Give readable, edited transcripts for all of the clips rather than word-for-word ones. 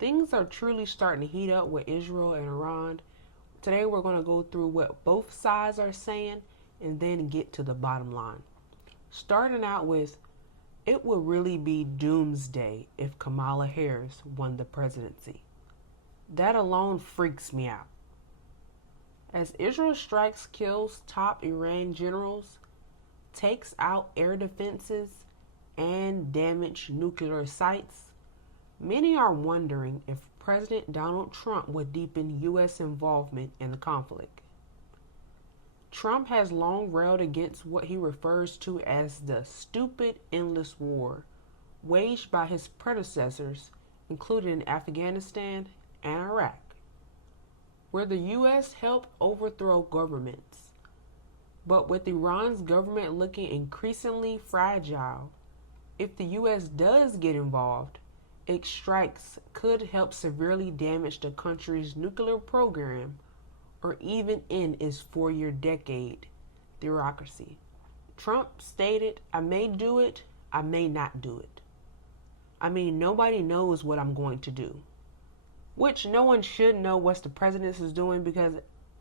Things are truly starting to heat up with Israel and Iran. Today we're going to go through what both sides are saying and then get to the bottom line. Starting out with, it would really be doomsday if Kamala Harris won the presidency. That alone freaks me out. As Israel strikes, kills top Iran generals, takes out air defenses, and damage nuclear sites, many are wondering if President Donald Trump would deepen U.S. involvement in the conflict. Trump has long railed against what he refers to as the stupid endless war waged by his predecessors, including Afghanistan and Iraq, where the U.S. helped overthrow governments. But with Iran's government looking increasingly fragile, if the U.S. does get involved, its strikes could help severely damage the country's nuclear program or even end its 4-year decade theocracy. Trump stated, "I may do it, I may not do it. I mean, nobody knows what I'm going to do." Which no one should know what the president is doing, because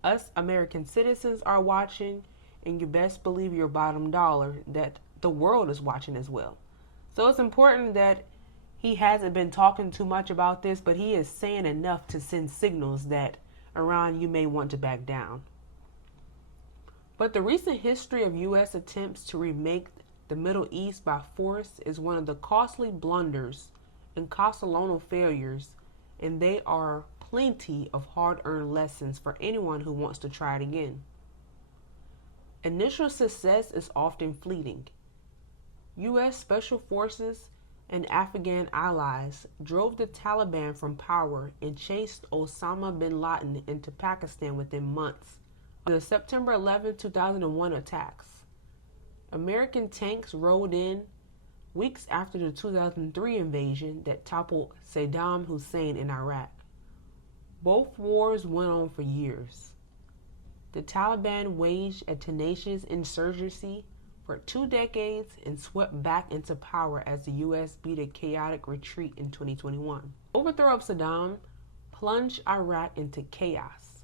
us American citizens are watching, and you best believe your bottom dollar that the world is watching as well. So it's important that he hasn't been talking too much about this, but he is saying enough to send signals that Iran, you may want to back down. But the recent history of U.S. attempts to remake the Middle East by force is one of the costly blunders and colonial failures, and there are plenty of hard-earned lessons for anyone who wants to try it again. Initial success is often fleeting. U.S. Special Forces and Afghan allies drove the Taliban from power and chased Osama bin Laden into Pakistan within months of the September 11, 2001 attacks. American tanks rolled in weeks after the 2003 invasion that toppled Saddam Hussein in Iraq. Both wars went on for years. The Taliban waged a tenacious insurgency for 2 decades and swept back into power as the U.S. beat a chaotic retreat in 2021. Overthrow of Saddam plunged Iraq into chaos.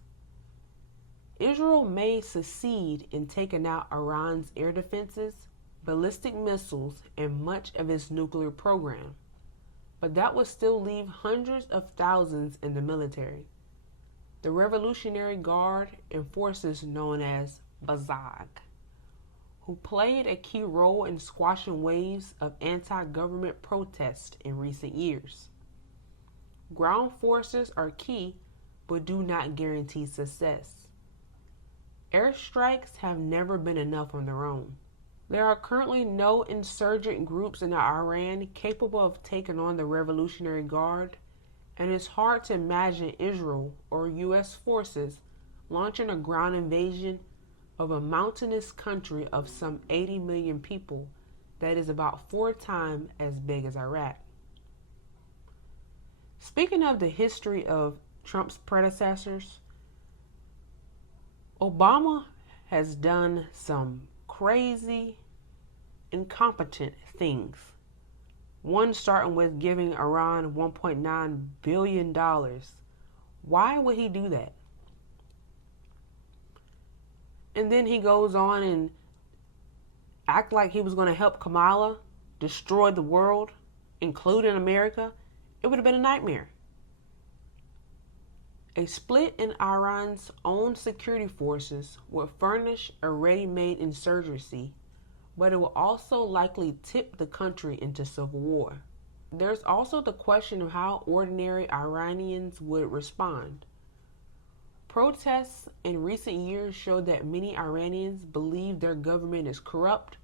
Israel may succeed in taking out Iran's air defenses, ballistic missiles, and much of its nuclear program, but that would still leave hundreds of thousands in the military. The Revolutionary Guard and forces known as Bazag, who played a key role in squashing waves of anti-government protest in recent years. Ground forces are key, but do not guarantee success. Airstrikes have never been enough on their own. There are currently no insurgent groups in Iran capable of taking on the Revolutionary Guard, and it's hard to imagine Israel or U.S. forces launching a ground invasion of a mountainous country of some 80 million people that is about 4 times as big as Iraq. Speaking of the history of Trump's predecessors, Obama has done some crazy, incompetent things. One starting with giving Iran $1.9 billion. Why would he do that? And then he goes on and act like he was going to help Kamala destroy the world, including America. It would have been a nightmare. A split in Iran's own security forces would furnish a ready-made insurgency, but it will also likely tip the country into civil war. There's also the question of how ordinary Iranians would respond. Protests in recent years show that many Iranians believe their government is corrupt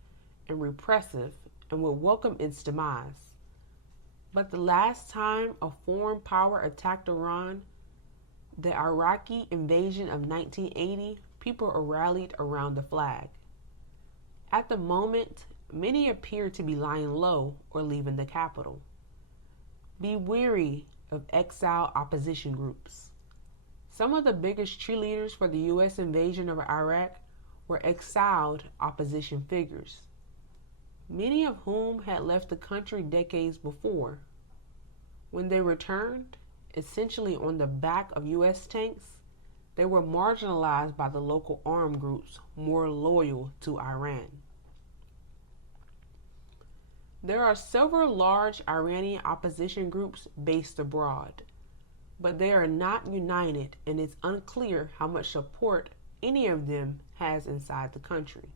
and repressive and will welcome its demise. But the last time a foreign power attacked Iran, the Iraqi invasion of 1980, people rallied around the flag. At the moment, many appear to be lying low or leaving the capital. Be wary of exiled opposition groups. Some of the biggest cheerleaders for the U.S. invasion of Iraq were exiled opposition figures, many of whom had left the country decades before. When they returned, essentially on the back of U.S. tanks, they were marginalized by the local armed groups more loyal to Iran. There are several large Iranian opposition groups based abroad, but they are not united, and it's unclear how much support any of them has inside the country.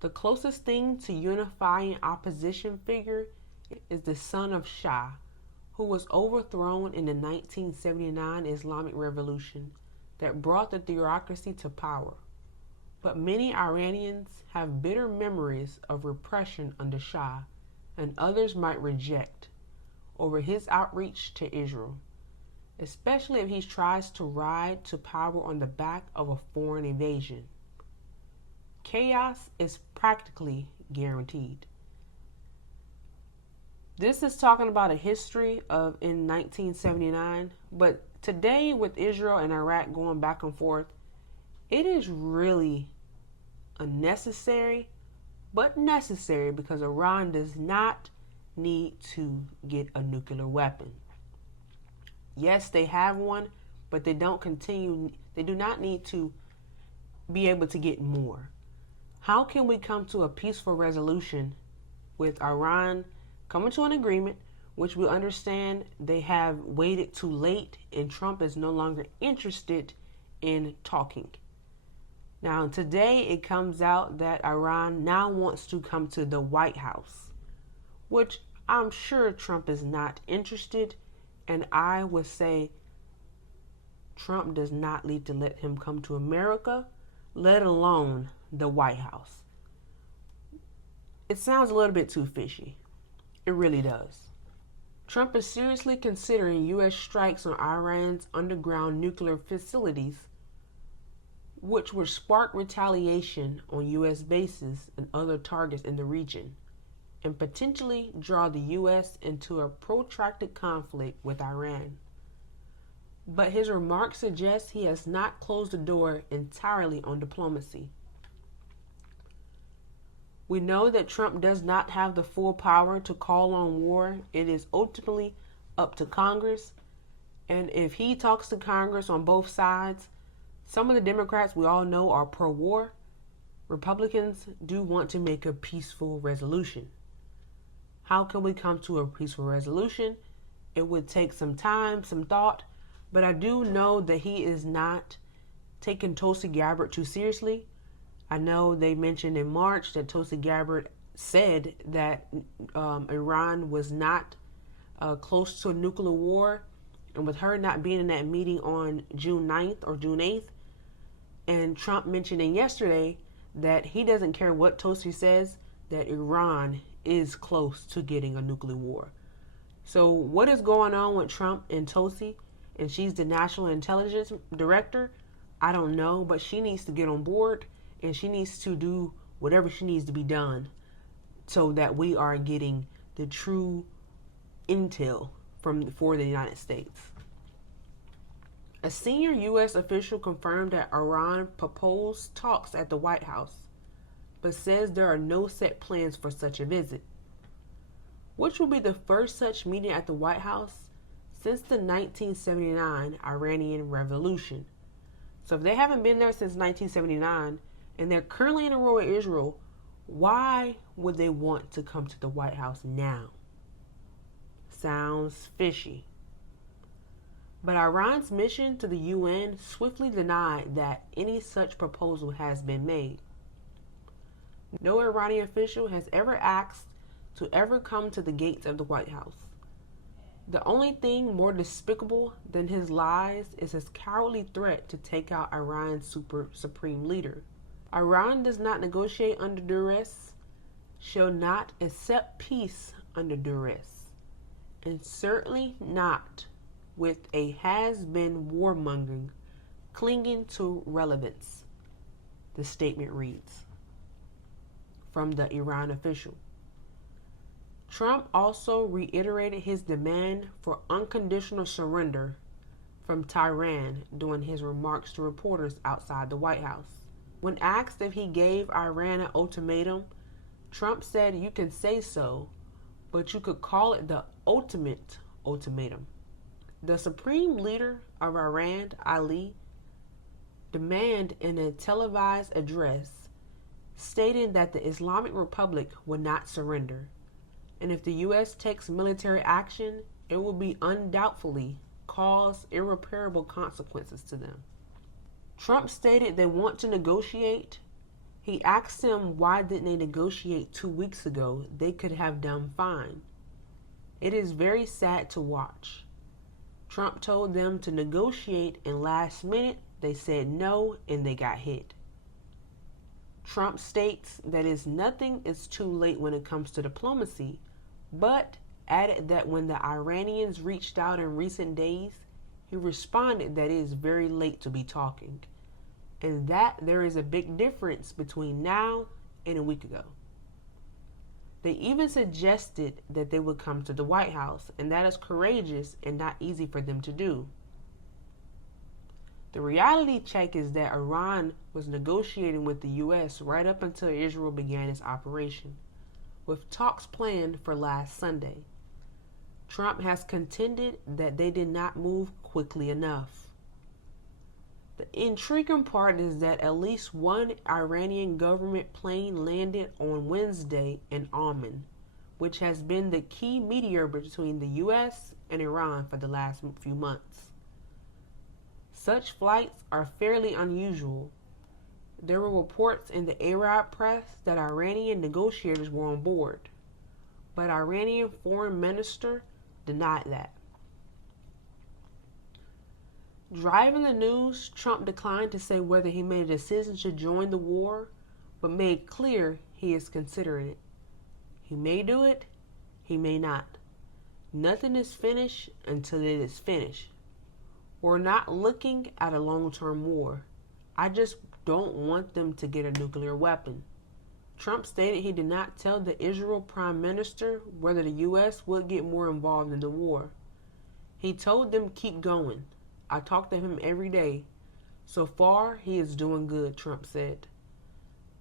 The closest thing to unifying opposition figure is the son of Shah, who was overthrown in the 1979 Islamic Revolution that brought the theocracy to power. But many Iranians have bitter memories of repression under Shah, and others might reject over his outreach to Israel, especially if he tries to ride to power on the back of a foreign invasion. Chaos is practically guaranteed. This is talking about a history of in 1979, but today with Israel and Iraq going back and forth, it is really unnecessary, but necessary, because Iran does not need to get a nuclear weapon. Yes, they have one, but they do not need to be able to get more. How can we come to a peaceful resolution with Iran coming to an agreement, which we understand they have waited too late and Trump is no longer interested in talking? Now, today it comes out that Iran now wants to come to the White House, which I'm sure Trump is not interested, and I would say Trump does not need to let him come to America, let alone the White House. It sounds a little bit too fishy. It really does. Trump is seriously considering U.S. strikes on Iran's underground nuclear facilities, which would spark retaliation on U.S. bases and other targets in the region, and potentially draw the U.S. into a protracted conflict with Iran. But his remarks suggest he has not closed the door entirely on diplomacy. We know that Trump does not have the full power to call on war. It is ultimately up to Congress. And if he talks to Congress on both sides, some of the Democrats we all know are pro-war. Republicans do want to make a peaceful resolution. How can we come to a peaceful resolution? It would take some time, some thought, but I do know that he is not taking Tulsi Gabbard too seriously. I know they mentioned in March that Tulsi Gabbard said that Iran was not close to a nuclear war, and with her not being in that meeting on June 9th or June 8th, and Trump mentioning yesterday that he doesn't care what Tulsi says, that Iran is close to getting a nuclear war. So what is going on with Trump and Tulsi? And she's the National Intelligence Director. I don't know, but she needs to get on board, and she needs to do whatever she needs to be done so that we are getting the true intel for the United States. A senior U.S. official confirmed that Iran proposed talks at the White House, but says there are no set plans for such a visit, which will be the first such meeting at the White House since the 1979 Iranian Revolution. So if they haven't been there since 1979 and they're currently in a war with Israel, why would they want to come to the White House now? Sounds fishy. But Iran's mission to the UN swiftly denied that any such proposal has been made. No Iranian official has ever asked to ever come to the gates of the White House. The only thing more despicable than his lies is his cowardly threat to take out Iran's supreme leader. Iran does not negotiate under duress, shall not accept peace under duress, and certainly not with a has-been warmongering clinging to relevance, the statement reads from the Iran official. Trump also reiterated his demand for unconditional surrender from Tehran during his remarks to reporters outside the White House. When asked if he gave Iran an ultimatum, Trump said, "You can say so, but you could call it the ultimate ultimatum." The supreme leader of Iran, Ali, demanded in a televised address stating that the Islamic Republic would not surrender, and if the U.S. takes military action, it will be undoubtedly cause irreparable consequences to them. Trump stated they want to negotiate. He asked them why didn't they negotiate 2 weeks ago? They could have done fine. It is very sad to watch. Trump told them to negotiate, and last minute they said no and they got hit. Trump states that nothing is too late when it comes to diplomacy, but added that when the Iranians reached out in recent days, he responded that it is very late to be talking, and that there is a big difference between now and a week ago. They even suggested that they would come to the White House, and that is courageous and not easy for them to do. The reality check is that Iran was negotiating with the U.S. right up until Israel began its operation, with talks planned for last Sunday. Trump has contended that they did not move quickly enough. The intriguing part is that at least one Iranian government plane landed on Wednesday in Amman, which has been the key mediator between the U.S. and Iran for the last few months. Such flights are fairly unusual. There were reports in the Arab press that Iranian negotiators were on board, but Iranian foreign minister denied that. Driving the news, Trump declined to say whether he made a decision to join the war, but made clear he is considering it. He may do it, he may not. Nothing is finished until it is finished. We're not looking at a long-term war. I just don't want them to get a nuclear weapon. Trump stated he did not tell the Israel Prime Minister whether the U.S. would get more involved in the war. He told them keep going. I talk to him every day. So far, he is doing good, Trump said.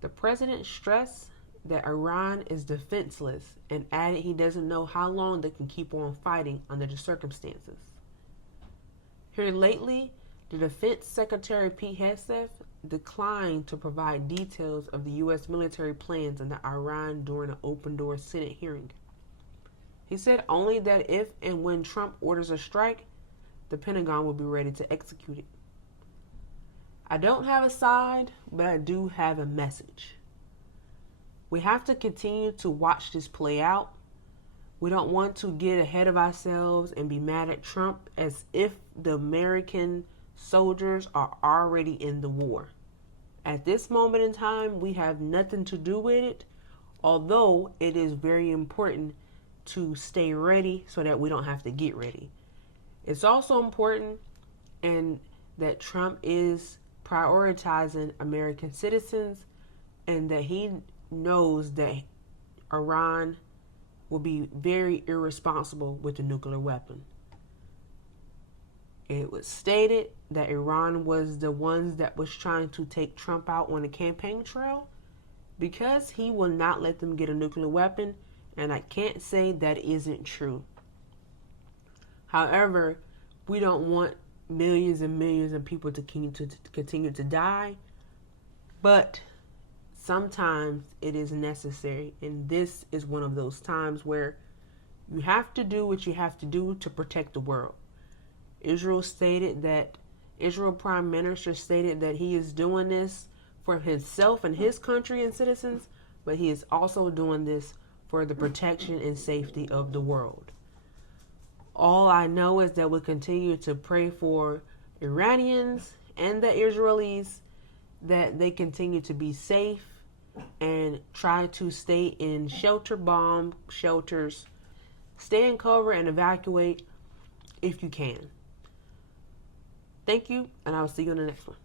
The president stressed that Iran is defenseless and added he doesn't know how long they can keep on fighting under the circumstances. Here lately, the Defense Secretary Pete Hegseth declined to provide details of the U.S. military plans in Iran during an open-door Senate hearing. He said only that if and when Trump orders a strike, the Pentagon will be ready to execute it. I don't have a side, but I do have a message. We have to continue to watch this play out. We don't want to get ahead of ourselves and be mad at Trump as if the American soldiers are already in the war. At this moment in time, we have nothing to do with it, although it is very important to stay ready so that we don't have to get ready. It's also important and that Trump is prioritizing American citizens and that he knows that Iran will be very irresponsible with the nuclear weapon. It was stated that Iran was the ones that was trying to take Trump out on the campaign trail because he will not let them get a nuclear weapon, and I can't say that isn't true. However, we don't want millions and millions of people to continue to die, but sometimes it is necessary, and this is one of those times where you have to do what you have to do to protect the world. Israel Prime Minister stated that he is doing this for himself and his country and citizens, but he is also doing this for the protection and safety of the world. All I know is that we continue to pray for Iranians and the Israelis that they continue to be safe and try to stay in bomb shelters, stay in cover and evacuate if you can. Thank you, and I'll see you in the next one.